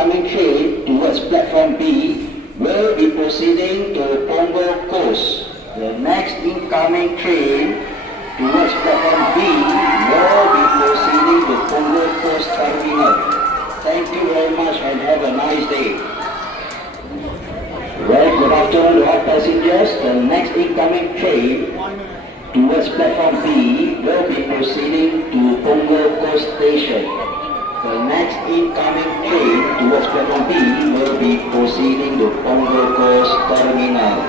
incoming train towards platform B will be proceeding to Punggol Coast. The next incoming train towards platform B will be proceeding to Punggol Coast Terminal. Thank you very much and have a nice day. Well, good afternoon to all passengers. The next incoming train towards platform B will be proceeding to Punggol Coast Station. The next incoming train towards platform B will be proceeding to Punggol Coast Terminal.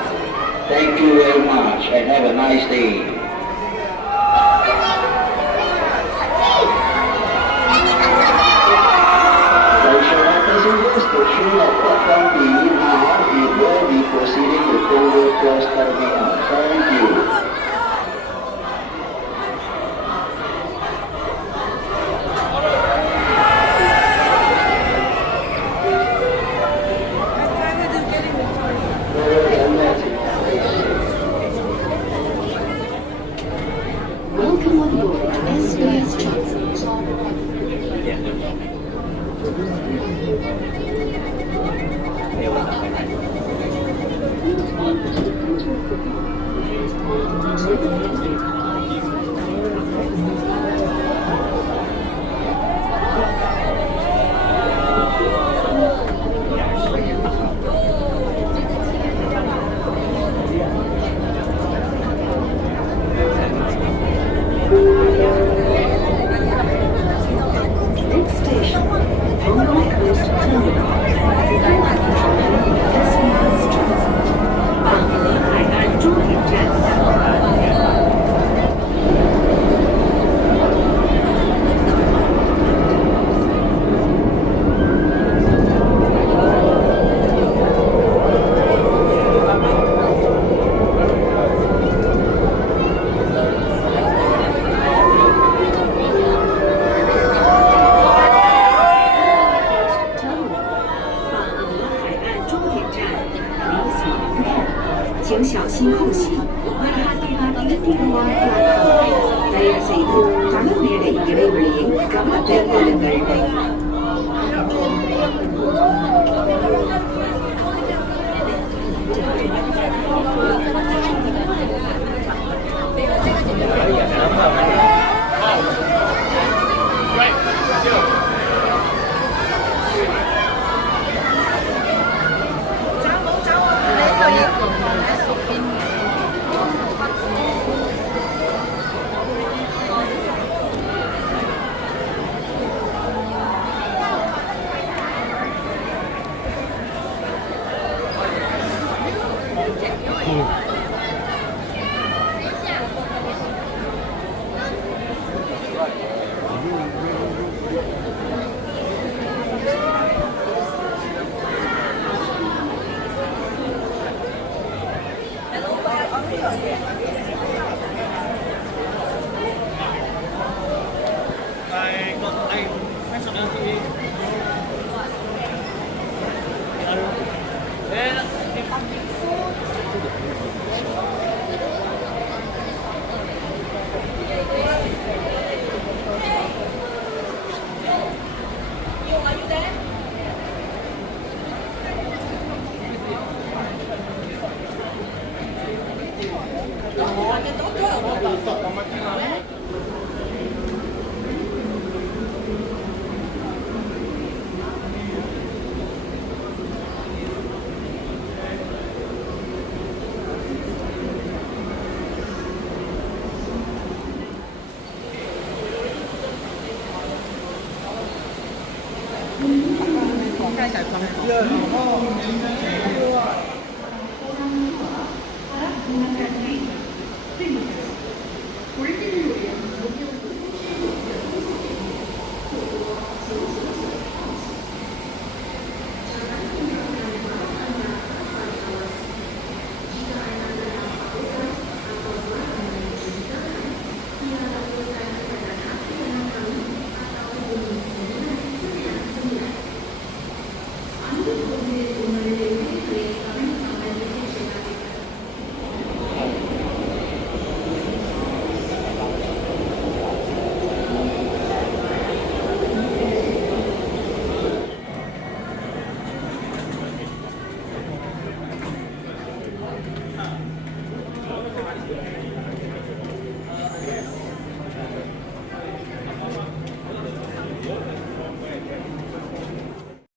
Thank you very much and have a nice day. Passengers, the train at platform B now it will be proceeding to Punggol Coast Terminal. Thank you. Welcome on board Experice Transit. Next station, Punggol Coast Terminal. Experice Transit. 海岸终点站。请小心后行。Berhati-hati di ruang belakang. Daya itu jangan beli-beli kamu jangan beli. Yeah.